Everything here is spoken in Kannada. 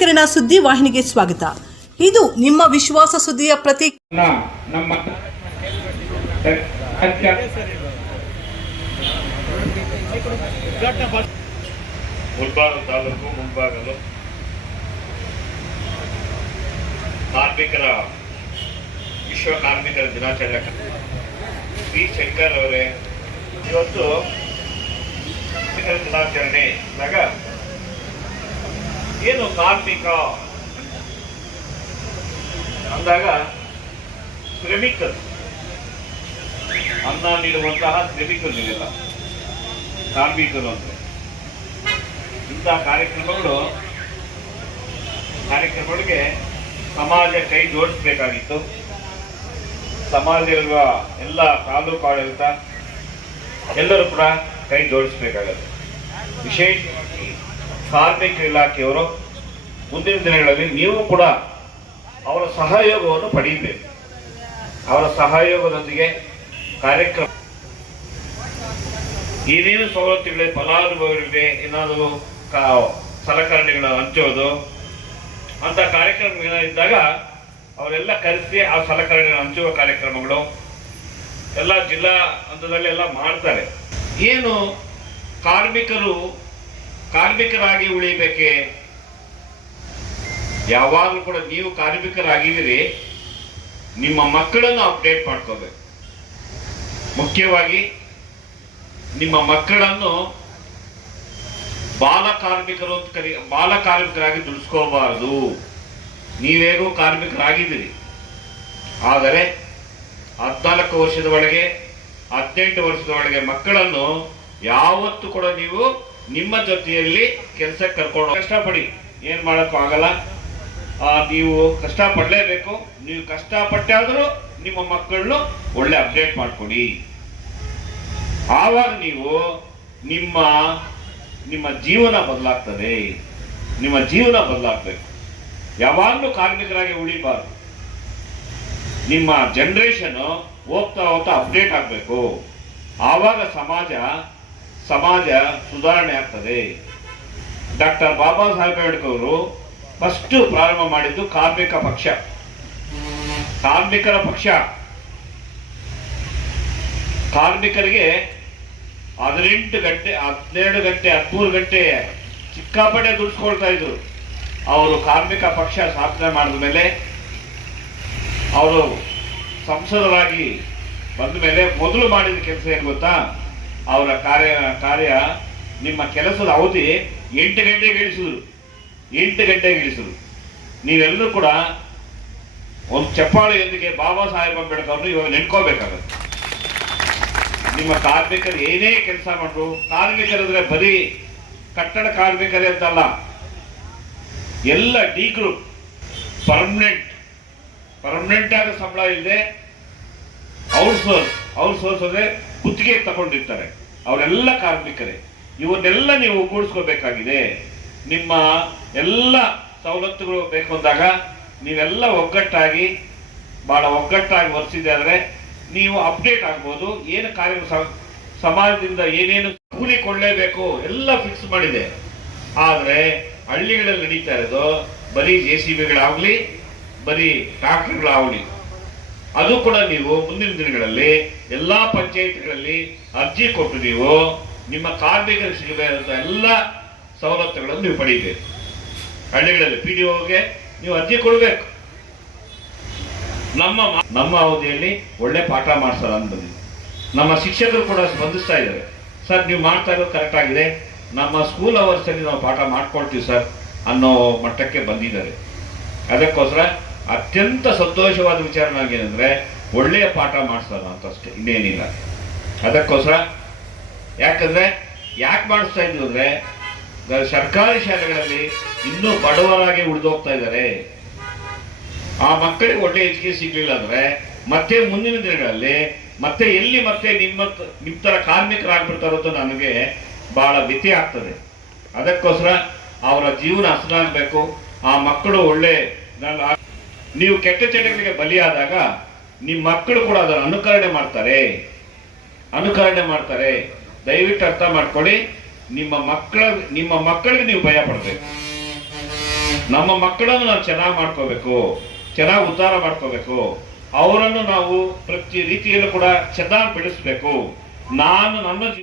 ಕಿರಣ ಸುದ್ದಿ ವಾಹಿನಿಗೆ ಸ್ವಾಗತ. ಇದು ನಿಮ್ಮ ವಿಶ್ವಾಸ ಸುದ್ದಿಯ ಪ್ರತೀಕ. ನಮ್ಮ ಮುಲ್ಬಾಗ ತಾಲೂಕು ಮುಂಭಾಗಲು ಕಾರ್ಮಿಕರ ವಿಶ್ವ ಕಾರ್ಮಿಕರ ದಿನಾಚರಣೆ ವಿ ಶಂಕರ್ ಅವರೇ, ಇವತ್ತು ಕಾರ್ಮಿಕರ ದಿನಾಚರಣೆ ಇದ್ದಾಗ ಏನು ಕಾರ್ಮಿಕ ಅಂದಾಗ ಶ್ರಮಿಕರು, ಅನ್ನ ನೀಡುವಂತಹ ಶ್ರಮಿಕರು ನೀವೆಲ್ಲ ಕಾರ್ಮಿಕರು ಅಂದ್ರೆ ಇಂತಹ ಕಾರ್ಯಕ್ರಮಗಳಿಗೆ ಸಮಾಜ ಕೈ ಜೋಡಿಸಬೇಕಾಗಿತ್ತು. ಸಮಾಜದಲ್ಲಿರುವ ಎಲ್ಲ ತಾಲೂಕು ಆಡಳಿತ ಎಲ್ಲರೂ ಕೂಡ ಕೈ ಜೋಡಿಸಬೇಕಾಗತ್ತೆ. ವಿಶೇಷವಾಗಿ ಕಾರ್ಮಿಕ ಇಲಾಖೆಯವರು ಮುಂದಿನ ದಿನಗಳಲ್ಲಿ ನೀವು ಕೂಡ ಅವರ ಸಹಯೋಗವನ್ನು ಪಡೆಯಬೇಕು. ಅವರ ಸಹಯೋಗದೊಂದಿಗೆ ಕಾರ್ಯಕ್ರಮ ಏನೇನು ಸವಲತ್ತುಗಳಿವೆ, ಫಲಾನುಭವಿಗಳಿಗೆ ಏನಾದರೂ ಸಲಕರಣೆಗಳನ್ನು ಹಂಚೋದು ಅಂತ ಕಾರ್ಯಕ್ರಮಗಳಿದ್ದಾಗ ಅವರೆಲ್ಲ ಕರೆಸಿ ಆ ಸಲಕರಣೆಗಳನ್ನು ಹಂಚುವ ಕಾರ್ಯಕ್ರಮಗಳು ಎಲ್ಲ ಜಿಲ್ಲಾ ಹಂತದಲ್ಲಿ ಎಲ್ಲ ಮಾಡ್ತಾರೆ. ಏನು ಕಾರ್ಮಿಕರಾಗಿ ಉಳಿಬೇಕೆ? ಯಾವಾಗಲೂ ಕೂಡ ನೀವು ಕಾರ್ಮಿಕರಾಗಿದ್ದೀರಿ, ನಿಮ್ಮ ಮಕ್ಕಳನ್ನು ಅಪ್ಡೇಟ್ ಮಾಡ್ಕೋಬೇಕು. ಮುಖ್ಯವಾಗಿ ನಿಮ್ಮ ಮಕ್ಕಳನ್ನು ಬಾಲ ಕಾರ್ಮಿಕರಾಗಿ ದುಡಿಸ್ಕೋಬಾರದು. ನೀವೇಗೂ ಕಾರ್ಮಿಕರಾಗಿದ್ದೀರಿ, ಆದರೆ 14 ವರ್ಷದ ಒಳಗೆ 18 ವರ್ಷದ ಒಳಗೆ ಮಕ್ಕಳನ್ನು ಯಾವತ್ತೂ ಕೂಡ ನೀವು ನಿಮ್ಮ ಜೊತೆಯಲ್ಲಿ ಕೆಲಸಕ್ಕೆ ಕರ್ಕೊಂಡು ಕಷ್ಟಪಡಿ. ಏನು ಮಾಡೋಕ್ಕೂ ಆಗಲ್ಲ, ನೀವು ಕಷ್ಟಪಡಲೇಬೇಕು. ನೀವು ಕಷ್ಟಪಟ್ಟಾದರೂ ನಿಮ್ಮ ಮಕ್ಕಳನ್ನು ಒಳ್ಳೆ ಅಪ್ಡೇಟ್ ಮಾಡಿಕೊಡಿ. ಆವಾಗ ನೀವು ನಿಮ್ಮ ಜೀವನ ಬದಲಾಗ್ತದೆ. ನಿಮ್ಮ ಜೀವನ ಬದಲಾಗಬೇಕು. ಯಾವಾಗಲೂ ಕಾರ್ಮಿಕರಾಗಿ ಉಳಿಬಾರ್ದು. ನಿಮ್ಮ ಜನರೇಷನ್ ಹೋಗ್ತಾ ಅಪ್ಡೇಟ್ ಆಗಬೇಕು. ಆವಾಗ ಸಮಾಜ ಸುಧಾರಣೆ ಆಗ್ತದೆ. ಡಾಕ್ಟರ್ ಬಾಬಾ ಸಾಹೇಬ್ ಅಂಬೇಡ್ಕರ್ ಅವರು ಫಸ್ಟ್ ಪ್ರಾರಂಭ ಮಾಡಿದ್ದು ಕಾರ್ಮಿಕರ ಪಕ್ಷ. ಕಾರ್ಮಿಕರಿಗೆ 18 ಗಂಟೆ 12 ಗಂಟೆ 13 ಗಂಟೆ ಸಿಕ್ಕಾಪಟ್ಟೆ ದುಡಿಸ್ಕೊಳ್ತಾ ಇದ್ರು. ಅವರು ಕಾರ್ಮಿಕ ಪಕ್ಷ ಸ್ಥಾಪನೆ ಮಾಡಿದ ಮೇಲೆ, ಅವರು ಸಂಸದರಾಗಿ ಬಂದ ಮೇಲೆ ಮೊದಲು ಮಾಡಿದ ಕೆಲಸ ಏನು ಗೊತ್ತಾ? ಅವರ ಕಾರ್ಯ ನಿಮ್ಮ ಕೆಲಸದ ಅವಧಿ 8 ಗಂಟೆಗೆ ಇಳಿಸಿದ್ರು. ನೀವೆಲ್ಲರೂ ಕೂಡ ಒಂದು ಚಪ್ಪಾಳೆಯೊಂದಿಗೆ ಬಾಬಾ ಸಾಹೇಬ್ ಅಂಬೇಡ್ಕರ್ ಅವ್ರನ್ನ ಇವಾಗ ನೆನ್ಕೋಬೇಕಾಗತ್ತೆ. ನಿಮ್ಮ ಕಾರ್ಮಿಕರು ಏನೇ ಕೆಲಸ ಮಾಡ್ರು, ಕಾರ್ಮಿಕರಂದ್ರೆ ಬರೀ ಕಟ್ಟಡ ಕಾರ್ಮಿಕರೇ ಅಂತಲ್ಲ, ಎಲ್ಲ ಡಿ ಗ್ರೂಪ್ ಪರ್ಮನೆಂಟ್ ಆಗ ಸಂಬಳ ಇಲ್ಲದೆ ಔಟ್ಸೋರ್ಸ್ ಅಂದ್ರೆ ಗುತ್ತಿಗೆ ತಗೊಂಡಿರ್ತಾರೆ, ಅವರೆಲ್ಲ ಕಾರ್ಮಿಕರೇ. ಇವನ್ನೆಲ್ಲ ನೀವು ಒಗ್ಗೂಡಿಸ್ಕೋಬೇಕಾಗಿದೆ. ನಿಮ್ಮ ಎಲ್ಲ ಸವಲತ್ತುಗಳು ಬೇಕು ಅಂದಾಗ ನೀವೆಲ್ಲ ಬಹಳ ಒಗ್ಗಟ್ಟಾಗಿ ವರ್ತಿಸಿದೆ ಆದರೆ ನೀವು ಅಪ್ಡೇಟ್ ಆಗ್ಬೋದು. ಏನು ಸಮಾಜದಿಂದ ಏನೇನು ಕೂಲಿ ಕೊಡಲೇಬೇಕು ಎಲ್ಲ ಫಿಕ್ಸ್ ಮಾಡಿದೆ. ಆದರೆ ಹಳ್ಳಿಗಳಲ್ಲಿ ನಡೀತಾ ಇರೋದು ಬರೀ JCBಗಳಾಗಲಿ, ಬರೀ ಟ್ರಾಕ್ಟರ್ಗಳಾಗಲಿ. ಅದು ಕೂಡ ನೀವು ಮುಂದಿನ ದಿನಗಳಲ್ಲಿ ಎಲ್ಲ ಪಂಚಾಯತ್ಗಳಲ್ಲಿ ಅರ್ಜಿ ಕೊಟ್ಟು ನೀವು ನಿಮ್ಮ ಕಾರ್ಮಿಕರಿಗೆ ಸಿಗಬೇಕಾದ ಎಲ್ಲ ಸವಲತ್ತುಗಳನ್ನು ನೀವು ಪಡೀಬೇಕು. ಹಳ್ಳಿಗಳಲ್ಲಿ PDOಗೆ ನೀವು ಅರ್ಜಿ ಕೊಡಬೇಕು. ನಮ್ಮ ಅವಧಿಯಲ್ಲಿ ಒಳ್ಳೆ ಪಾಠ ಮಾಡ್ಸಲ್ಲ ಅಂತ ಬಂದಿದೆ. ನಮ್ಮ ಶಿಕ್ಷಕರು ಕೂಡ ಸ್ಪಂದಿಸ್ತಾ ಇದ್ದಾರೆ. ಸರ್, ನೀವು ಮಾಡ್ತಾ ಇರೋದು ಕರೆಕ್ಟ್ ಆಗಿದೆ, ನಮ್ಮ ಸ್ಕೂಲ್ ಅವರ್ಸಲ್ಲಿ ನಾವು ಪಾಠ ಮಾಡ್ಕೊಳ್ತೀವಿ ಸರ್ ಅನ್ನೋ ಮಟ್ಟಕ್ಕೆ ಬಂದಿದ್ದಾರೆ. ಅದಕ್ಕೋಸ್ಕರ ಅತ್ಯಂತ ಸಂತೋಷವಾದ ವಿಚಾರ ನನಗೇನೆಂದರೆ ಒಳ್ಳೆಯ ಪಾಠ ಮಾಡಿಸೋಣ ಅಂತಷ್ಟೇ, ಇನ್ನೇನಿಲ್ಲ. ಅದಕ್ಕೋಸ್ಕರ ಯಾಕೆ ಮಾಡಿಸ್ತಾ ಇದ್ದೀವಿ ಅಂದರೆ ಸರ್ಕಾರಿ ಶಾಲೆಗಳಲ್ಲಿ ಇನ್ನೂ ಬಡವರಾಗಿ ಉಳಿದೋಗ್ತಾ ಇದ್ದಾರೆ. ಆ ಮಕ್ಕಳಿಗೆ ಒಳ್ಳೆ ಎಜುಕೇಶನ್ ಸಿಗಲಿಲ್ಲ ಅಂದರೆ ಮತ್ತೆ ಮುಂದಿನ ದಿನಗಳಲ್ಲಿ ಮತ್ತೆ ನಿಮ್ಮ ತರ ಕಾರ್ಮಿಕರಾಗ್ಬಿಡ್ತಾರೋ ಅಂತ ನನಗೆ ಬಹಳ ವ್ಯತ್ಯಯ ಆಗ್ತದೆ. ಅದಕ್ಕೋಸ್ಕರ ಅವರ ಜೀವನ ಹಸನಾಗಬೇಕು. ಆ ಮಕ್ಕಳು ಒಳ್ಳೆ, ನೀವು ಕೆಟ್ಟ ಚಟಗಳಿಗೆ ಬಲಿಯಾದಾಗ ನಿಮ್ಮ ಮಕ್ಕಳು ಕೂಡ ಅದನ್ನು ಅನುಕರಣೆ ಮಾಡ್ತಾರೆ. ದಯವಿಟ್ಟು ಅರ್ಥ ಮಾಡ್ಕೊಳ್ಳಿ. ನಿಮ್ಮ ಮಕ್ಕಳಿಗೆ ನೀವು ಭಯ ಪಡಬೇಕು. ನಮ್ಮ ಮಕ್ಕಳನ್ನು ನಾವು ಚೆನ್ನಾಗಿ ಮಾಡ್ಕೋಬೇಕು, ಚೆನ್ನಾಗಿ ಉದ್ಧಾರ ಮಾಡ್ಕೋಬೇಕು, ಅವರನ್ನು ನಾವು ಪ್ರತಿ ರೀತಿಯಲ್ಲೂ ಕೂಡ ಚೆನ್ನಾಗಿ ಬೆಳೆಸ್ಬೇಕು. ನಾನು ನನ್ನ